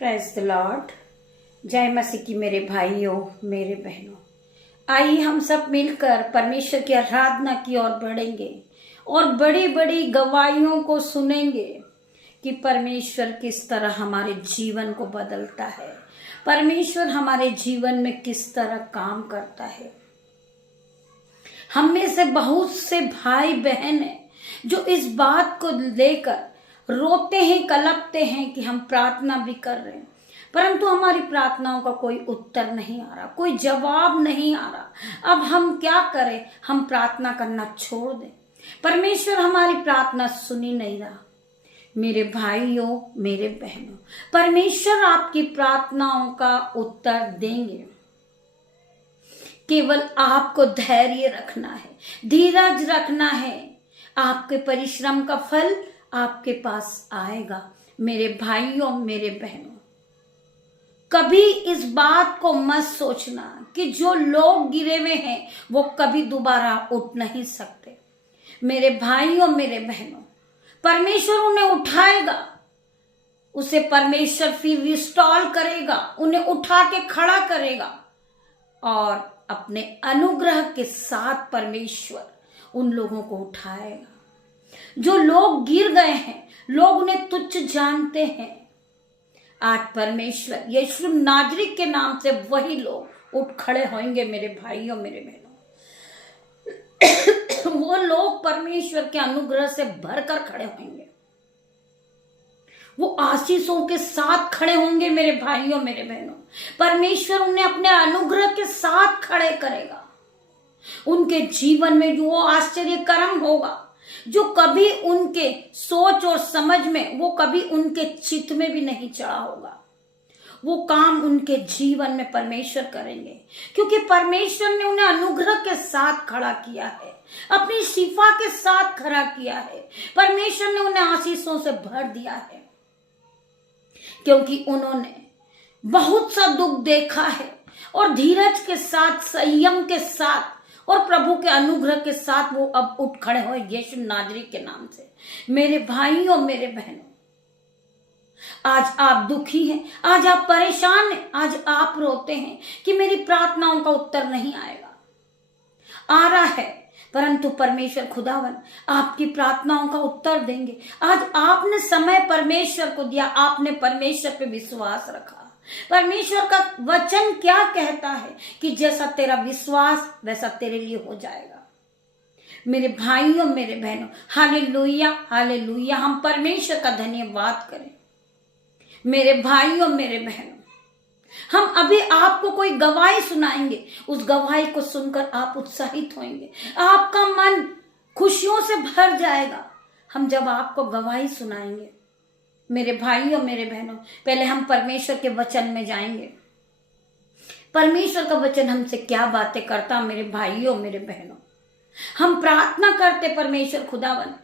Praise the Lord. जय मसीह की मेरे भाइयों मेरे बहनों, आइए हम सब मिलकर परमेश्वर की आराधना की ओर बढ़ेंगे और बड़ी बड़ी गवाहियों को सुनेंगे कि परमेश्वर किस तरह हमारे जीवन को बदलता है, परमेश्वर हमारे जीवन में किस तरह काम करता है। हम में से बहुत से भाई बहन हैं जो इस बात को लेकर रोते हैं, कलपते हैं कि हम प्रार्थना भी कर रहे हैं परंतु हमारी प्रार्थनाओं का कोई उत्तर नहीं आ रहा, कोई जवाब नहीं आ रहा। अब हम क्या करें? हम प्रार्थना करना छोड़ दें, परमेश्वर हमारी प्रार्थना सुनी नहीं रहा। मेरे भाइयों मेरे बहनों, परमेश्वर आपकी प्रार्थनाओं का उत्तर देंगे। केवल आपको धैर्य रखना है, धीरज रखना है, आपके परिश्रम का फल आपके पास आएगा। मेरे भाइयों मेरे बहनों, कभी इस बात को मत सोचना कि जो लोग गिरे हुए हैं वो कभी दोबारा उठ नहीं सकते। मेरे भाइयों मेरे बहनों, परमेश्वर उन्हें उठाएगा, उसे परमेश्वर फिर रिस्टोर करेगा, उन्हें उठा के खड़ा करेगा और अपने अनुग्रह के साथ परमेश्वर उन लोगों को उठाएगा। जो लोग गिर गए हैं, लोग उन्हें तुच्छ जानते हैं, आज परमेश्वर यीशु नाजरी के नाम से वही लोग उठ खड़े होंगे। मेरे भाइयों मेरे बहनों, वो लोग परमेश्वर के अनुग्रह से भरकर खड़े होंगे, वो आशीषों के साथ खड़े होंगे। मेरे भाइयों मेरे बहनों, परमेश्वर उन्हें अपने अनुग्रह के साथ खड़े करेगा। उनके जीवन में जो आश्चर्य कर्म होगा जो कभी उनके सोच और समझ में, वो कभी उनके चित्त में भी नहीं चढ़ा होगा, वो काम उनके जीवन में परमेश्वर करेंगे, क्योंकि परमेश्वर ने उन्हें अनुग्रह के साथ खड़ा किया है, अपनी शिफा के साथ खड़ा किया है। परमेश्वर ने उन्हें आशीषों से भर दिया है, क्योंकि उन्होंने बहुत सा दुख देखा है और धीरज के साथ, संयम के साथ और प्रभु के अनुग्रह के साथ वो अब उठ खड़े हुए यीशु नाजरी के नाम से। मेरे भाइयों मेरे बहनों, आज आप दुखी हैं, आज आप परेशान हैं, आज आप रोते हैं कि मेरी प्रार्थनाओं का उत्तर नहीं आएगा। आ रहा है, परंतु परमेश्वर खुदावन आपकी प्रार्थनाओं का उत्तर देंगे। आज आपने समय परमेश्वर को दिया, आपने परमेश्वर पे विश्वास रखा। परमेश्वर का वचन क्या कहता है कि जैसा तेरा विश्वास वैसा तेरे लिए हो जाएगा। मेरे भाइयों मेरे बहनों, हालेलुया हालेलुया, हम परमेश्वर का धन्यवाद करें। मेरे भाइयों मेरे बहनों, हम अभी आपको कोई गवाही सुनाएंगे, उस गवाही को सुनकर आप उत्साहित होंगे, आपका मन खुशियों से भर जाएगा हम जब आपको गवाही सुनाएंगे। मेरे भाइयों मेरे बहनों, पहले हम परमेश्वर के वचन में जाएंगे। परमेश्वर का वचन हमसे क्या बातें करता। मेरे भाइयों मेरे बहनों, हम प्रार्थना करते परमेश्वर खुदावन,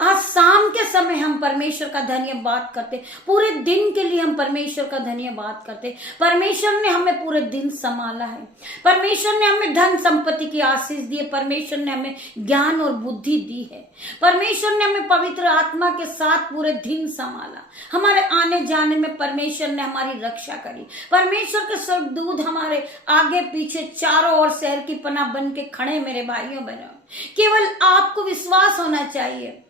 आज शाम के समय हम परमेश्वर का धन्यवाद करते, पूरे दिन के लिए हम परमेश्वर का धन्यवाद करते। परमेश्वर ने हमें पूरे दिन संभाला है, परमेश्वर ने हमें धन संपत्ति की आशीष दी है, परमेश्वर ने हमें ज्ञान और बुद्धि दी है, परमेश्वर ने हमें पवित्र आत्मा के साथ पूरे दिन संभाला। हमारे आने जाने में परमेश्वर ने हमारी रक्षा करी, परमेश्वर के स्वर्गदूत हमारे आगे पीछे चारों ओर शहर की पनाह बन के खड़े। मेरे भाइयों बहनों, केवल आपको विश्वास होना चाहिए,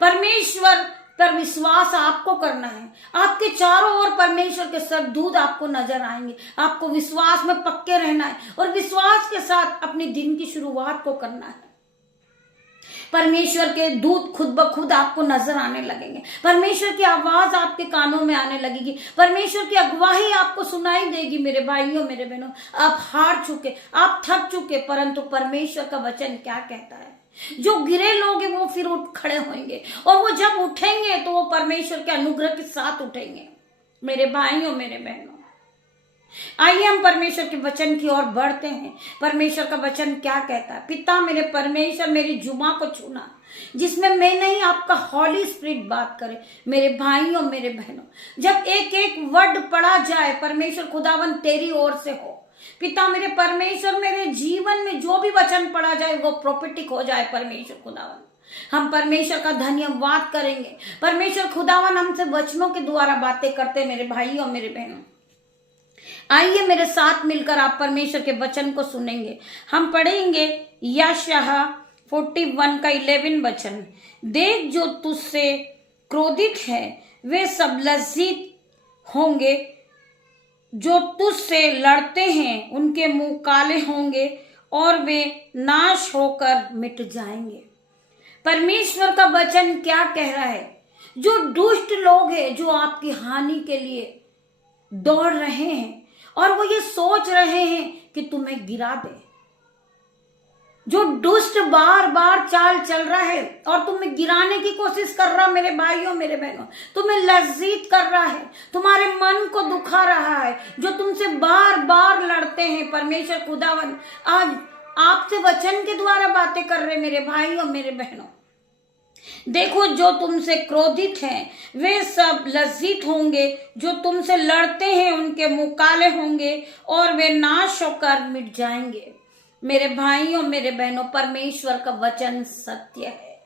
परमेश्वर पर विश्वास आपको करना है। आपके चारों ओर परमेश्वर के स्वर्गदूत आपको नजर आएंगे, आपको विश्वास में पक्के रहना है और विश्वास के साथ अपने दिन की शुरुआत को करना है। परमेश्वर के दूत खुद ब खुद आपको नजर आने लगेंगे, परमेश्वर की आवाज आपके कानों में आने लगेगी, परमेश्वर की अगुवाही आपको सुनाई देगी। मेरे भाइयों मेरे बहनों, आप हार चुके, आप थक चुके, परंतु परमेश्वर का वचन क्या कहता है? जो गिरे लोग हैं वो फिर उठ खड़े होंगे, और वो जब उठेंगे तो वो परमेश्वर के अनुग्रह के साथ उठेंगे। मेरे भाइयों मेरे बहनों, आइए हम परमेश्वर के वचन की ओर बढ़ते हैं। परमेश्वर का वचन क्या कहता है? पिता मेरे परमेश्वर मेरी जुबान को छूना, जिसमें मैं नहीं आपका हॉली स्पिरिट बात करे। मेरे भाइयों मेरे बहनों, जब एक एक वर्ड पढ़ा जाए, परमेश्वर खुदावन तेरी ओर से हो। पिता मेरे परमेश्वर, मेरे जीवन में जो भी वचन पढ़ा जाए वो प्रोफेटिक हो जाए। परमेश्वर खुदावन हम परमेश्वर का धन्यवाद करेंगे। परमेश्वर खुदावन हमसे वचनों के द्वारा बातें करते मेरे भाइयों मेरे बहनों। आइए मेरे साथ मिलकर आप परमेश्वर के वचन को सुनेंगे। हम पढ़ेंगे यशायाह 41 का 11 वचन। देख जो तुझसे क्रोधित है वे सब लज्जित होंगे, जो तुझसे लड़ते हैं उनके मुंह काले होंगे और वे नाश होकर मिट जाएंगे। परमेश्वर का वचन क्या कह रहा है? जो दुष्ट लोग हैं, जो आपकी हानि के लिए दौड़ रहे हैं और वो ये सोच रहे हैं कि तुम्हें गिरा दे, जो दुष्ट बार बार चाल चल रहा है और तुम्हें गिराने की कोशिश कर रहा, मेरे भाइयों मेरे बहनों, तुम्हें लज्जित कर रहा है, तुम्हारे मन को दुखा रहा है, जो तुमसे बार बार लड़ते हैं, परमेश्वर खुदावन आज आपसे वचन के द्वारा बातें कर रहे मेरे भाइयों मेरे बहनों। देखो जो तुमसे क्रोधित हैं वे सब लज्जित होंगे, जो तुमसे लड़ते हैं उनके मुंह काले होंगे और वे नाश होकर मिट जाएंगे। मेरे भाइयों मेरे बहनों, परमेश्वर का वचन सत्य है।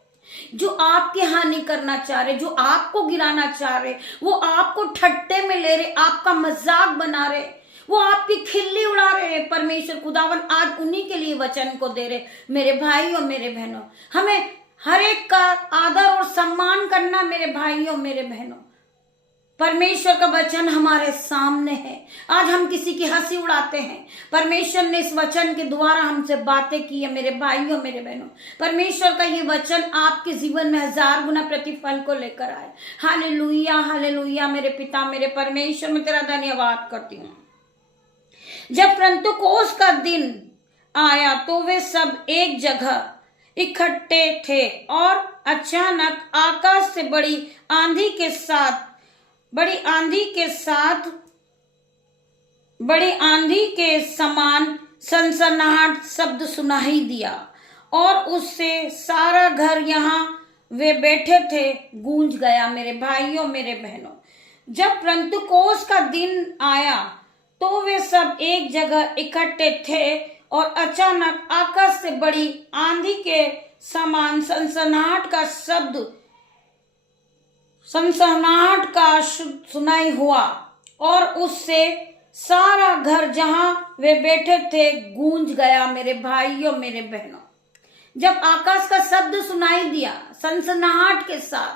जो आपकी हानि करना चाह रहे, जो आपको गिराना चाह रहे, वो आपको ठट्टे में ले रहे, आपका मजाक बना रहे, वो आपकी खिल्ली उड़ा रहे हैं, परमेश्वर खुदावन आज उन्हीं के लिए वचन को दे रहे। मेरे भाइयों मेरे बहनों, हमें हर एक का आदर और सम्मान करना मेरे भाइयों मेरे बहनों। परमेश्वर का वचन हमारे सामने है। आज हम किसी की हंसी उड़ाते हैं, परमेश्वर ने इस वचन के द्वारा हमसे बातें की है मेरे भाइयों मेरे बहनों। परमेश्वर का ये वचन आपके जीवन में 1000 गुना प्रतिफल को लेकर आए। Hallelujah hallelujah. मेरे पिता मेरे परमेश्वर, मैं तेरा धन्यवाद करती हूँ। जब पेंतुकोस का दिन आया तो वे सब एक जगह इकट्ठे थे और अचानक आकाश से बड़ी आंधी के समान सनसनाहट शब्द सुनाई दिया और उससे सारा घर यहाँ वे बैठे थे गूंज गया। मेरे भाइयों मेरे बहनों, जब पेंतुकोस का दिन आया तो वे सब एक जगह इकट्ठे थे और अचानक आकाश से बड़ी आंधी के समान सनसनाहट का सुनाई हुआ और उससे सारा घर जहां वे बैठे थे गूंज गया। मेरे भाइयों मेरे बहनों, जब आकाश का शब्द सुनाई दिया सनसनाहट के साथ,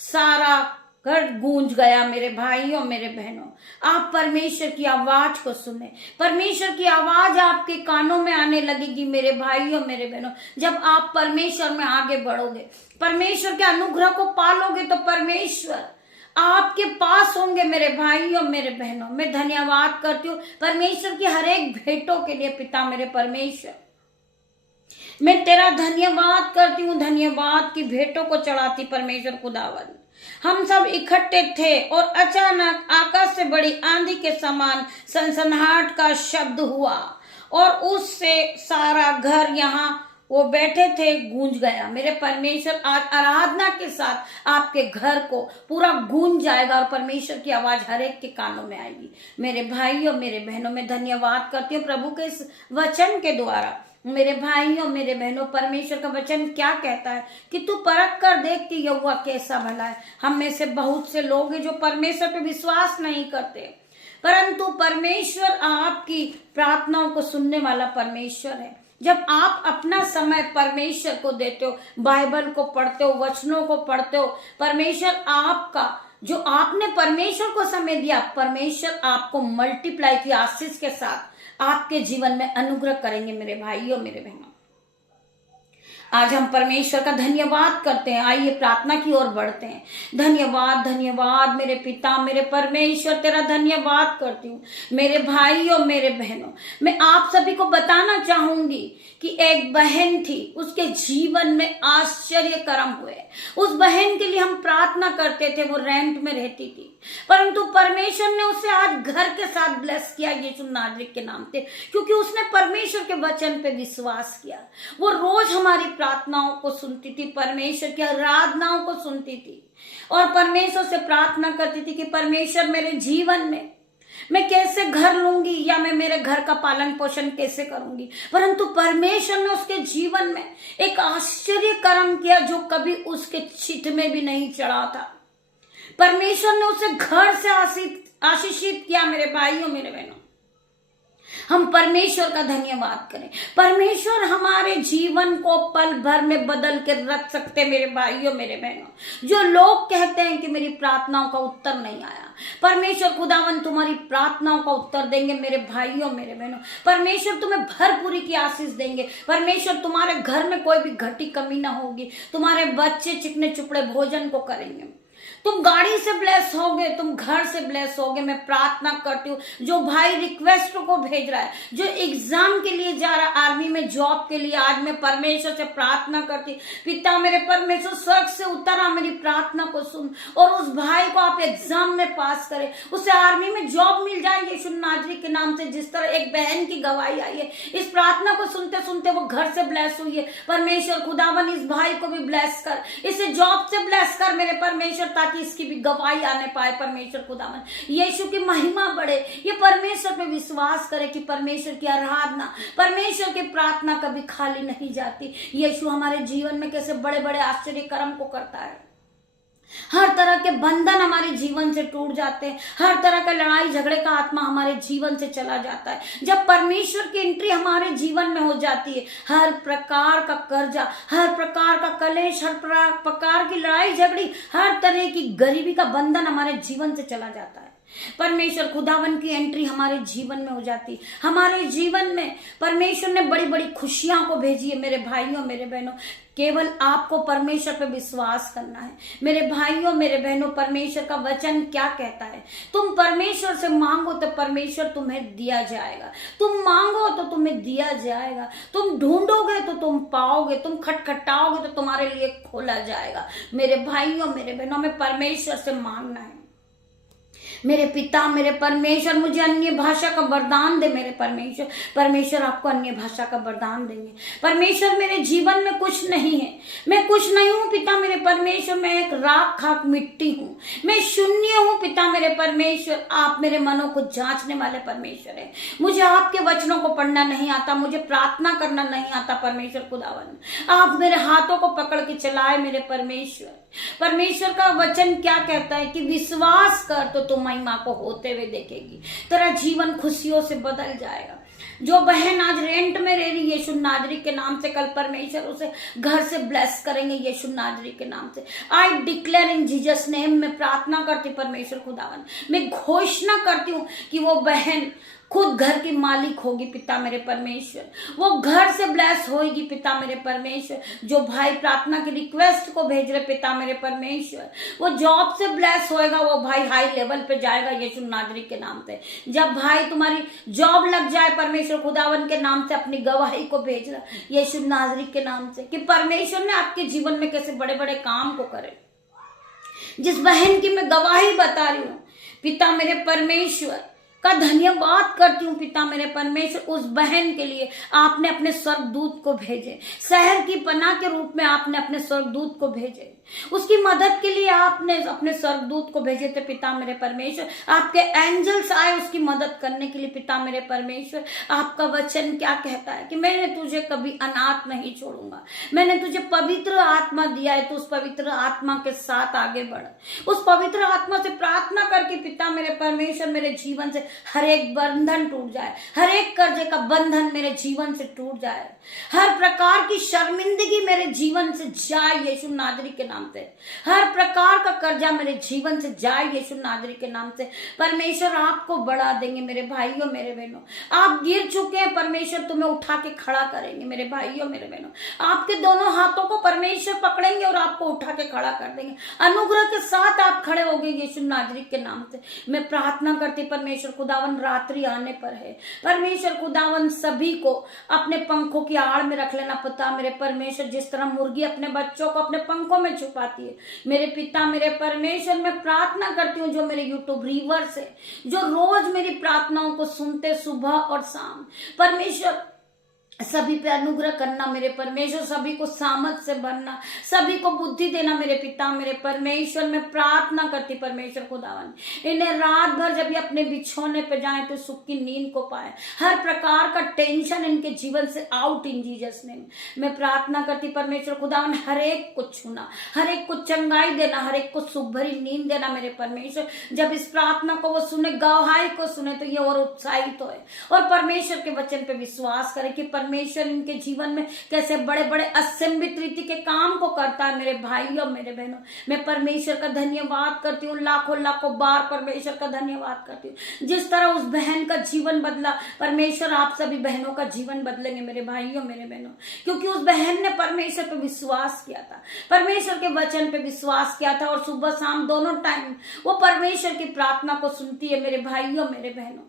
सारा घर गूंज गया। मेरे भाइयों मेरे बहनों, आप परमेश्वर की आवाज को सुने। परमेश्वर की आवाज आपके कानों में आने लगेगी मेरे भाइयों मेरे बहनों। जब आप परमेश्वर में आगे बढ़ोगे, परमेश्वर के अनुग्रह को पालोगे, तो परमेश्वर आपके पास होंगे मेरे भाइयों मेरे बहनों। मैं धन्यवाद करती हूँ परमेश्वर की हर एक भेंटों के लिए। पिता मेरे परमेश्वर, मैं तेरा धन्यवाद करती हूँ, धन्यवाद की भेंटों को चढ़ाती परमेश्वर खुदावन। हम सब इकट्ठे थे और अचानक आकाश से बड़ी आंधी के समान सनसनाहट का शब्द हुआ और उससे सारा घर यहाँ वो बैठे थे गूंज गया। मेरे परमेश्वर, आज आराधना के साथ आपके घर को पूरा गूंज जाएगा और परमेश्वर की आवाज हर एक के कानों में आएगी। मेरे भाइयों मेरे बहनों, मैं धन्यवाद करती हूँ प्रभु के इस वचन के द्वारा। मेरे भाइयों मेरे बहनों, परमेश्वर का वचन क्या कहता है कि तू परख कर देख कि यहोवा कैसा भला है। हम में से बहुत से लोग हैं जो परमेश्वर पे विश्वास नहीं करते, परंतु परमेश्वर आपकी प्रार्थनाओं को सुनने वाला परमेश्वर है। जब आप अपना समय परमेश्वर को देते हो, बाइबल को पढ़ते हो, वचनों को पढ़ते हो, परमेश्वर आपका जो आपने परमेश्वर को समय दिया, परमेश्वर आपको मल्टीप्लाई की आशीष के साथ आपके जीवन में अनुग्रह करेंगे। मेरे भाइयों मेरे बहनों, आज हम परमेश्वर का धन्यवाद करते हैं। आइए प्रार्थना की ओर बढ़ते हैं। धन्यवाद धन्यवाद मेरे पिता मेरे परमेश्वर, तेरा धन्यवाद करती हूँ। मेरे भाइयों मेरे बहनों, मैं आप सभी को बताना चाहूंगी कि एक बहन थी, उसके जीवन में आश्चर्य कर्म हुए। उस बहन के लिए हम प्रार्थना करते थे, वो रेंट में रहती थी, परंतु परमेश्वर ने उसे आज घर के साथ ब्लेस किया यीशु नाज़रेत के नाम से, क्योंकि उसने परमेश्वर के वचन पे विश्वास किया। वो रोज हमारी प्रार्थनाओं को सुनती थी, परमेश्वर की आराधनाओं को सुनती थी और परमेश्वर से प्रार्थना करती थी कि परमेश्वर मेरे जीवन में मैं कैसे घर लूंगी या मैं मेरे घर का पालन पोषण कैसे करूंगी। परंतु परमेश्वर ने उसके जीवन में एक आश्चर्य कर्म किया जो कभी उसके चित में भी नहीं चढ़ा था। परमेश्वर ने उसे घर से आशीषित किया। मेरे भाइयों मेरे बहनों, हम परमेश्वर का धन्यवाद करें। परमेश्वर हमारे जीवन को पल भर में बदल के रख सकते। मेरे भाइयों मेरे बहनों, जो लोग कहते हैं कि मेरी प्रार्थनाओं का उत्तर नहीं आया, परमेश्वर खुदावन तुम्हारी प्रार्थनाओं का उत्तर देंगे। मेरे भाइयों मेरे बहनों, परमेश्वर तुम्हें भरपूरी की आशीष देंगे। परमेश्वर तुम्हारे घर में कोई भी घटी कमी ना होगी। तुम्हारे बच्चे चिकने चुपड़े भोजन को करेंगे। तुम गाड़ी से ब्लेस होगे, तुम घर से ब्लेस होगे। मैं प्रार्थना करती हूँ, जो भाई रिक्वेस्ट को भेज रहा है, जो एग्जाम के लिए जा रहा है, आर्मी में जॉब के लिए, आज मैं परमेश्वर से प्रार्थना करती, पिता मेरे परमेश्वर स्वर्ग से उतरा, मेरी प्रार्थना को सुन और उस भाई को आप एग्जाम में पास करें, उसे आर्मी में जॉब मिल जाए यीशु नाजरी के नाम से। जिस तरह एक बहन की गवाही आई है, इस प्रार्थना को सुनते सुनते वो घर से ब्लेस हुई है। परमेश्वर खुदावन इस भाई को भी ब्लेस कर, इसे जॉब से ब्लेस कर मेरे परमेश्वर, ताकि इसकी भी गवाही आने पाए। परमेश्वर खुदावन यीशु की महिमा बढ़े। ये परमेश्वर पे विश्वास करे कि परमेश्वर की आराधना, परमेश्वर की प्रार्थना कभी खाली नहीं जाती। यीशु हमारे जीवन में कैसे बड़े बड़े आश्चर्य कर्म को करता है। हर तरह के बंधन हमारे जीवन से टूट जाते हैं। हर तरह का लड़ाई झगड़े का आत्मा हमारे जीवन से चला जाता है। जब परमेश्वर की एंट्री हमारे जीवन में हो जाती है, हर प्रकार का कर्जा, हर प्रकार का कलेश, हर प्रकार की लड़ाई झगड़ी, हर तरह की गरीबी का बंधन हमारे जीवन से चला जाता है। परमेश्वर खुदावन की एंट्री हमारे जीवन में हो जाती। हमारे जीवन में परमेश्वर ने बड़ी बड़ी खुशियां को भेजी है। मेरे भाइयों मेरे बहनों, केवल आपको परमेश्वर पे विश्वास करना है। मेरे भाइयों मेरे बहनों, परमेश्वर का वचन क्या कहता है? तुम परमेश्वर से मांगो तो परमेश्वर तुम्हें दिया जाएगा। तुम मांगो तो तुम्हें दिया जाएगा। तुम ढूंढोगे तो तुम पाओगे। तुम खटखटाओगे तो तुम्हारे लिए खोला जाएगा। मेरे भाइयों मेरे बहनों, हमें परमेश्वर से मांगना है। मेरे पिता मेरे परमेश्वर, मुझे अन्य भाषा का वरदान दे। मेरे परमेश्वर, परमेश्वर आपको अन्य भाषा का वरदान देंगे। परमेश्वर मेरे जीवन में कुछ नहीं है, मैं कुछ नहीं हूँ पिता मेरे परमेश्वर, मैं एक राख खाक मिट्टी हूँ, मैं शून्य हूँ पिता मेरे परमेश्वर। आप मेरे मनों को जांचने वाले परमेश्वर है। मुझे आपके वचनों को पढ़ना नहीं आता, मुझे प्रार्थना करना नहीं आता। परमेश्वर खुदावन, आप मेरे हाथों को पकड़ के चलाए। मेरे परमेश्वर, परमेश्वर का वचन क्या कहता है कि विश्वास कर तो तुम महिमा को होते हुए देखेगी। तेरा जीवन खुशियों से बदल जाएगा। जो बहन आज रेंट में रह रही यीशु नाजरी के नाम से, कल परमेश्वर उसे घर से ब्लेस करेंगे यीशु नाजरी के नाम से। I declare in Jesus name, में प्रार्थना करती परमेश्वर खुदावन, मैं घोषणा करती हूँ कि वो बहन खुद घर की मालिक होगी पिता मेरे परमेश्वर। वो घर से ब्लेस होगी पिता मेरे परमेश्वर। जो भाई प्रार्थना की रिक्वेस्ट को भेज रहे पिता मेरे परमेश्वर, वो जॉब से ब्लेस होएगा। वो भाई हाई लेवल पे जाएगा यीशु नाजरी के नाम से। जब भाई तुम्हारी जॉब लग जाए, परमेश्वर खुदावन के नाम से अपनी गवाही को भेज रहा यीशु नाजरी के नाम से, कि परमेश्वर ने आपके जीवन में कैसे बड़े बड़े काम को करे। जिस बहन की मैं गवाही बता रही हूँ पिता मेरे परमेश्वर का धन्यवाद करती हूँ पिता मेरे परमेश्वर। उस बहन के लिए आपने अपने स्वर्गदूत को भेजे, शहर की पनाह के रूप में आपने अपने स्वर्गदूत को भेजे। उसकी मदद के लिए आपने अपने स्वर्गदूत को भेजे थे पिता मेरे परमेश्वर। आपके एंजल्स आए उसकी मदद करने के लिए पिता मेरे परमेश्वर। आपका वचन क्या कहता है कि मैंने तुझे कभी अनाथ नहीं छोड़ूंगा, मैंने तुझे पवित्र आत्मा दिया है, तो उस पवित्र आत्मा के साथ आगे बढ़। उस पवित्र आत्मा से प्रार्थना करके पिता मेरे परमेश्वर, मेरे जीवन से हर एक बंधन टूट जाए, हर एक कर्जे का बंधन मेरे जीवन से टूट जाए, हर प्रकार की शर्मिंदगी मेरे जीवन से जाए यीशु नाजरी के नाम से। हर प्रकार का कर्जा मेरे जीवन से जाए यीशु नाजरी के नाम से। परमेश्वर आपको बढ़ा देंगे मेरे भाइयों मेरे बहनों। आप गिर चुके हैं, परमेश्वर तुम्हें उठा के खड़ा करेंगे मेरे भाइयों मेरे बहनों। आपके दोनों हाथों को परमेश्वर पकड़ेंगे और आपको उठा के खड़ा कर देंगे। अनुग्रह के साथ आप खड़े होंगे यीशु नाजरी के नाम से। मैं प्रार्थना करती परमेश्वर खुदावन, रात्रि आने पर है परमेश्वर खुदावन, सभी को अपने पंखों की आड़ में रख लेना पिता मेरे परमेश्वर। जिस तरह मुर्गी अपने बच्चों को अपने पंखों में छुपाती है, मेरे पिता मेरे परमेश्वर, मैं प्रार्थना करती हूँ जो मेरे यूट्यूब व्यूअर्स है, जो रोज मेरी प्रार्थनाओं को सुनते सुबह और शाम, परमेश्वर सभी पे अनुग्रह करना मेरे परमेश्वर, सभी को सामर्थ से भरना, सभी को बुद्धि देना मेरे पिता मेरे परमेश्वर। मैं प्रार्थना करती परमेश्वर खुदावन, इन्हें रात भर जब ये अपने बिछौने पे जाए तो सुख की नींद को पाए, हर प्रकार का टेंशन इनके जीवन से आउट इन जीसस नेम। मैं प्रार्थना करती परमेश्वर खुदावन, हर एक को छूना, हर एक को चंगाई देना, हर एक को सुख भरी नींद देना मेरे परमेश्वर। जब इस प्रार्थना को वो सुने, गवाही को सुने, तो ये और उत्साहित होए और परमेश्वर के वचन पे विश्वास करे कि परमेश्वर इनके जीवन में कैसे बड़े बड़े असंभित रीति के काम को करता है मेरे भाइयों मेरे बहनों। मैं परमेश्वर का धन्यवाद करती हूँ, लाखों लाखों बार परमेश्वर का धन्यवाद करती हूँ। जिस तरह उस बहन का जीवन बदला, परमेश्वर आप सभी बहनों का जीवन बदलेंगे मेरे भाइयों मेरे बहनों, क्योंकि उस बहन ने परमेश्वर पे विश्वास किया था, परमेश्वर के वचन पे विश्वास किया था और सुबह शाम दोनों टाइम वो परमेश्वर की प्रार्थना को सुनती है मेरे भाइयों मेरे बहनों।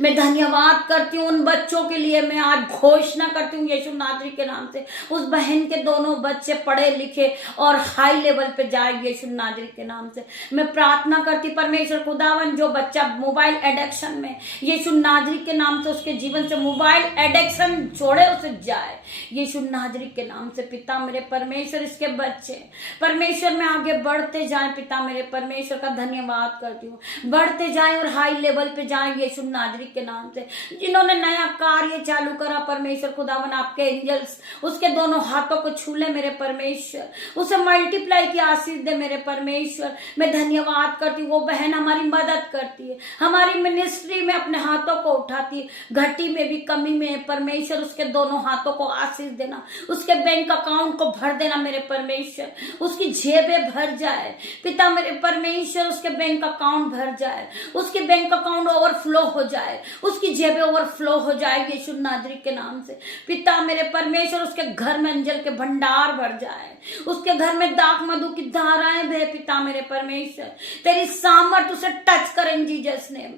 मैं धन्यवाद करती हूँ उन बच्चों के लिए। मैं आज घोषणा करती हूँ यीशु नासरी के नाम से, उस बहन के दोनों बच्चे पढ़े लिखे और हाई लेवल पे जाए यीशु नासरी के नाम से। मैं प्रार्थना करती परमेश्वर खुदावन, जो बच्चा मोबाइल एडिक्शन में, यीशु नासरी के नाम से उसके जीवन से मोबाइल एडिक्शन छोड़े, उसे जाए यीशु नासरी के नाम से। पिता मेरे परमेश्वर, इसके बच्चे परमेश्वर में आगे बढ़ते जाए, पिता मेरे परमेश्वर का धन्यवाद करती हूँ, बढ़ते जाए और हाई लेवल पे जाए यीशु नासरी के नाम से। जिन्होंने नया कार्य चालू करा परमेश्वर खुदावन, आपके एंजल्स उसके दोनों हाथों को छू ले मेरे परमेश्वर, उसे मल्टीप्लाई की आशीष दे मेरे परमेश्वर। मैं धन्यवाद करती हूँ, वो बहन हमारी मदद करती है, हमारी मिनिस्ट्री में अपने हाथों को उठाती है, घटी में भी कमी में परमेश्वर उसके दोनों हाथों को आशीष देना, उसके बैंक अकाउंट को भर देना मेरे परमेश्वर, उसकी जेबें भर जाए पिता मेरे परमेश्वर, उसके बैंक अकाउंट भर जाए, उसके बैंक अकाउंट ओवरफ्लो हो जाए, उसकी जेबें ओवरफ्लो हो जाए यीशु नासरी के नाम से। पिता मेरे परमेश्वर, उसके घर में अंजल के भंडार भर जाए, उसके घर में दाख मधु की धाराएं बहे पिता मेरे परमेश्वर। तेरी सामर्थ उसे टच करें जीसस नेम,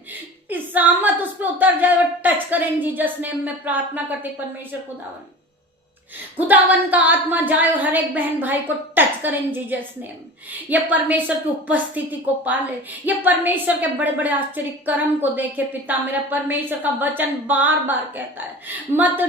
इस सामर्थ उस पर उतर जाए और टच करें जीसस नेम। में प्रार्थना करते परमेश्वर खुदावन का आत्मा जाए और हर एक बहन भाई को टच करें जीसस नेम। ये परमेश्वर की उपस्थिति को पाले, ये परमेश्वर के बड़े बड़े आश्चर्य कर्म को देखे पिता मेरा परमेश्वर का वचन बार बार कहता है, मत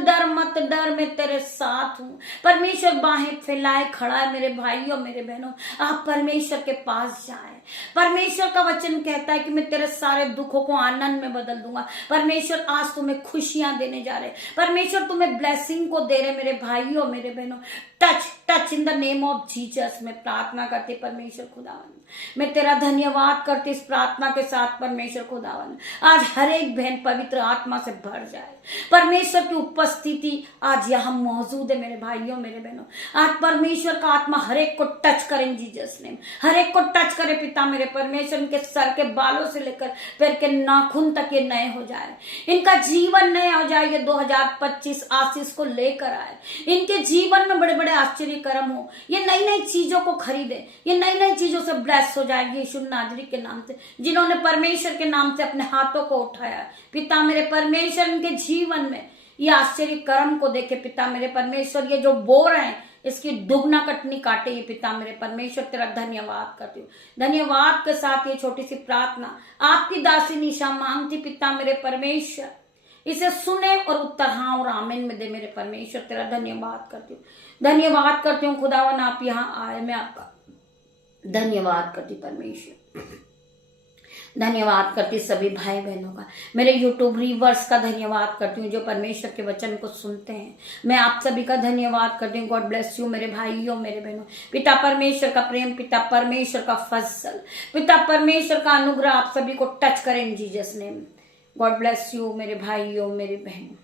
डर मैं तेरे साथ हूं। परमेश्वर बाहें फैलाए खड़ा है मेरे भाइयों मेरे बहनों, आप परमेश्वर के पास जाए। परमेश्वर का वचन कहता है कि मैं तेरे सारे दुखों को आनंद में बदल दूंगा। परमेश्वर आज तुम्हें खुशियां देने जा रहे, परमेश्वर तुम्हें ब्लेसिंग को दे रहे मेरे भाइयों मेरे बहनों। Touch in the name of Jesus. में प्रार्थना करती परमेश्वर खुदावन, मैं तेरा धन्यवाद करती इस प्रार्थना के साथ परमेश्वर खुदावन, आज हर एक बहन पवित्र आत्मा से भर जाए। परमेश्वर की उपस्थिति आज यहाँ मौजूद है मेरे भाइयों मेरे बहनों। आज परमेश्वर का आत्मा हर एक को टच करें जीसस नेम, हर एक को टच करे पिता मेरे परमेश्वर। इनके सर के बालों से लेकर पैर के नाखून तक ये नए हो जाए, इनका जीवन नया हो जाए। ये 2025 आशीष को लेकर आए, इनके जीवन में बड़े बड़े आश्चर्य कर्म हो, ये नई नई चीजों को खरीदे, ये नई नई चीजों से ब्लेस हो जाएगी यीशु नासरी के नाम से। जिन्होंने परमेश्वर के नाम से अपने हाथों को उठाया पिता मेरे परमेश्वर, इनके जीवन में ये आश्चर्य कर्म को देखे पिता मेरे परमेश्वर। ये जो बो रहे हैं इसकी दुगना कटनी काटे ये पिता मेरे परमेश्वर। तेरा धन्यवाद करती हूँ। धन्यवाद के साथ ये छोटी सी प्रार्थना आपकी दासी निशा मांगती पिता मेरे परमेश्वर, इसे सुने और उत्तर हाँ और आमीन में दे मेरे परमेश्वर। तेरा धन्यवाद करती हूँ, धन्यवाद करती हूँ खुदावन, आप यहाँ आए, मैं आपका धन्यवाद करती परमेश्वर। धन्यवाद करती सभी भाई बहनों का, मेरे यूट्यूब व्यूअर्स का धन्यवाद करती हूँ जो परमेश्वर के वचन को सुनते हैं। मैं आप सभी का धन्यवाद करती हूँ। गॉड ब्लेस यू मेरे भाइयों मेरे बहनों। पिता परमेश्वर का प्रेम, पिता परमेश्वर का फजल, पिता परमेश्वर का अनुग्रह आप सभी को टच करें Jesus name. God bless you मेरे भाइयों मेरे बहनों।